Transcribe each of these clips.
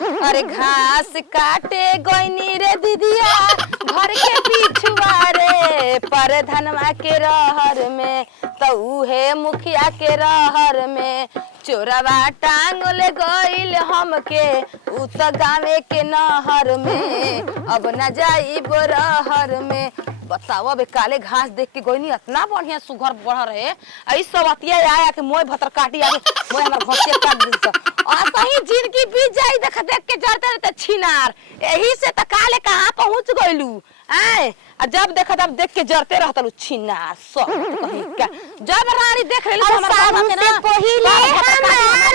अरे घास काटे गोइनी रे दीदिया घर के पिछुआ रे पर धनवा के रहर में तो उहे मुखिया के रहर में चोरवा टांग ले गइल हमके उ त गावे के नहर में अब न जाई रहर में। बताओ अब काले घास देख के गोइनी इतना बढ़िया सुघर बढ़ रहे ऐ सब अतिया आया के मोय भतर काटी आके मोय हमर घसिया काट दी आ सही जिंदगी बीत जाई देख के जरते रहते छिनार एही से त काले कहां पहुंच गइलू आए जब देखा तब देख के जरते रहतलू छिनार सब कहीं का जब रानी देख लेली हमरा सामने से पहिले हमार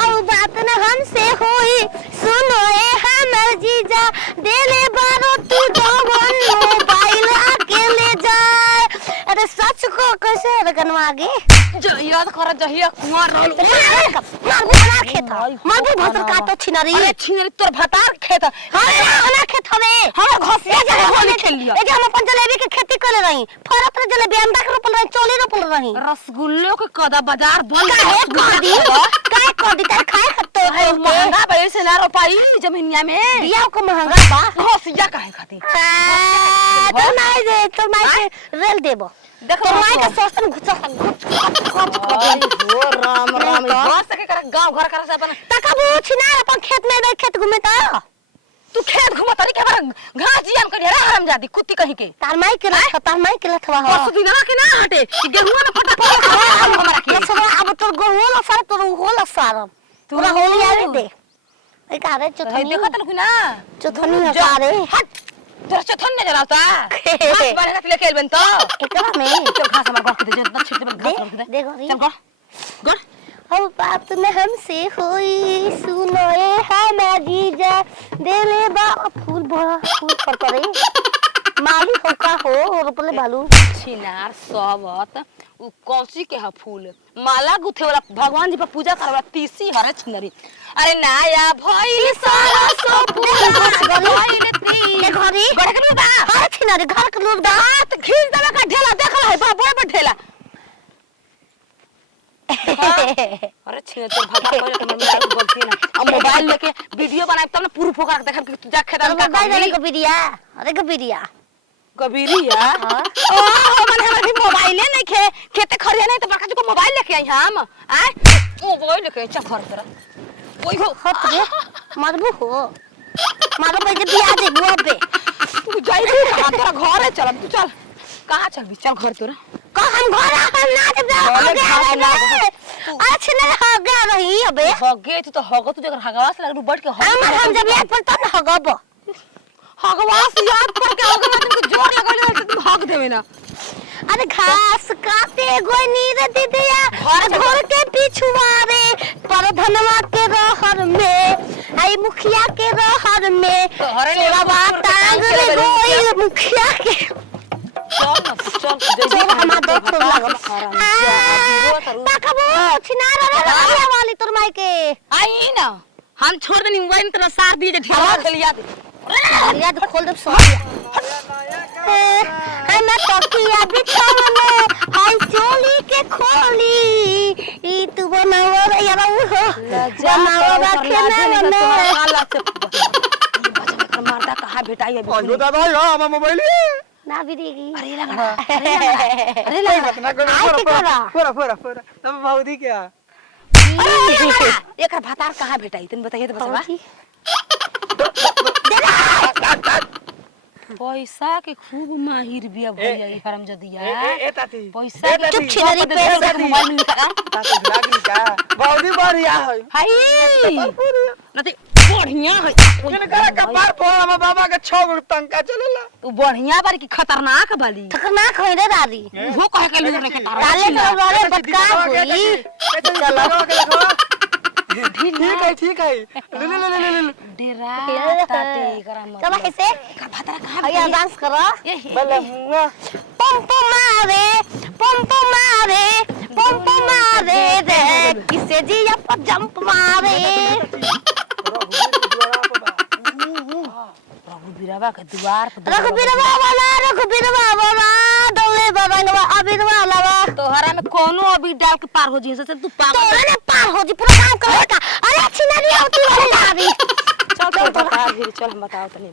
और बात न हमसे होई सुनो ए हमर जीजा देले बारो तू जवन मोबाइल अकेले जाए। अरे सच को कैसे रगनवा आगे जो याद कर जहिया कुंवर रहल मार बना खेत मार भी भतर काटो छिनारी। अरे छिनारी तोर भतार खेत बना खेत हवे हम घसिया जगह होली खेल लिया ए हम अपन जलेबी के खेती करे रही फरत रे जलेबी अंडा के रोपल रही चोली रोपल रही रसगुल्ले के कदा बाजार बंद काहे कदी तार खाए खत्तो है महंगा बड़े से ना रोपाई जमीनिया में बिया को महंगा बा घसिया काहे खाती तो नहीं दे तो मैं रेल देबो देखो माई का सोचन घुचा खच हो राम राम घास के कर गांव घर कर से अपन तकबू छिना अपन खेत में खेत घूमे त तू खेत घुमा तरी के बार घास जियान कर रे हरामजादी कुत्ती कहीं के तार माई के लथ तार माई के लथवा हो पशु दिनवा के ना हटे गेहुआ में फटा पड़ा हमरा के सब अब तो गोल सर तो होल सर पूरा होली आवे दे ए कारे चोथनी देखत लखु ना चोथनी हजारे हट तोरा चोथन नजर आवता घास बारे का खेल बन तो एकरा में तो घास हमार घर के दे जतना छिट में घास कर दे दे गोरी चल गड़ अब बात न हमसे होई सुनो ए हमार जीजा देले बा फूल पर करे माली हो का हो रोपले बालू छिनार सबत उ कौसी के ह फूल माला गुथे वाला भगवान जी पर पूजा करे वाला तीसी हरे छिनरी। अरे नाया भइल सरसो पूरा गइल ती के घरी गड़ के बा हर छिनरी घर के लोग दांत खींच देवे का ढेला देखल है बा बड़ ढेला अरे छिने तोर भागा करे त मम्मी आलू गलती ना अब मोबाइल लेके वीडियो बनाए तब ना प्रूफ होकर देखब कि तू जा खेदान का मोबाइल को बिरिया अरे को बिरिया कबीरिया ओ मन हमरा भी मोबाइल नहीं खेते खरिया नहीं तो बड़का जी को मोबाइल लेके आई हम आए मोबाइल लेके चल घर तरह ओई हो हट रे मारबू हो मारो पे जे बिया दे बुआ पे तू जाई तेरा घर है चल तू चल कहां चल भी चल घर तोरा को हम घर हम ना जब अच्छा ना हो गया रही अबे हगे तू तो हगो तू जगर हगवा से लग बैठ के हम जब याद पर तो हगब हगवा से याद पर के हगवा तुमको जोर लगल तो तुम हग देवे ना। अरे घास काटे गोनी रे दीदिया घर के पिछुआ रे पर धनवा के रहर में आई मुखिया के रहर में चोरवा टांग ले गोई मुखिया के चल जल्दी हमार देख तो लागल तकबो छिनारा रे वाली तोर माई के आई ना हम छोड़ देनी मोबाइल तेरा सार दिए ढेला खेलिया दे याद खोल दे सोनिया है मैं तकिया बिछावने हाय चोली के खोली ई तू बनावा रे यार हो बनावा रखे ना मारदा कहां भेटाई है अयो दादा यो हम मोबाइल ना बिरेगी अरे लगा अरे लगा फोरा तब भाउदी क्या एकर भतार कहां भेटाई तने बताइए तो बसवा पैसा के खूब माहिर बिया भैया ई हरामजादिया ए ताती पैसा के चुप छिनरी पैसा मोबाइल में निकाल ताती लागली का भाउदी बढ़िया है हाय नते बढ़िया है मैंने कहा कपार फोड़ हम बाबा के 6 गो टंका चलेला तू बढ़िया बारी की खतरनाक बाली खतरनाक होई रे दादी वो कहे के लूर लेके तारा डाले तो रे बटका होई चलो ठीक है ले डेरा ताते करा मत चलो ऐसे का भतार कहां भैया डांस करो बले हुआ पंप मारे रे किसे जिया पर जंप मारे रघुबीरवा के द्वार पर रघुबीरवा वाला डोले बाबा नवा अबीरवा वाला तोहरा में कोनो अभी डाल के पार हो जी से तू पागल तोरे ने पार हो जी पूरा काम करे का अरे छिनरिया बताओ तू वाली ना दी चल चल बता फिर चल हम बताओ तनी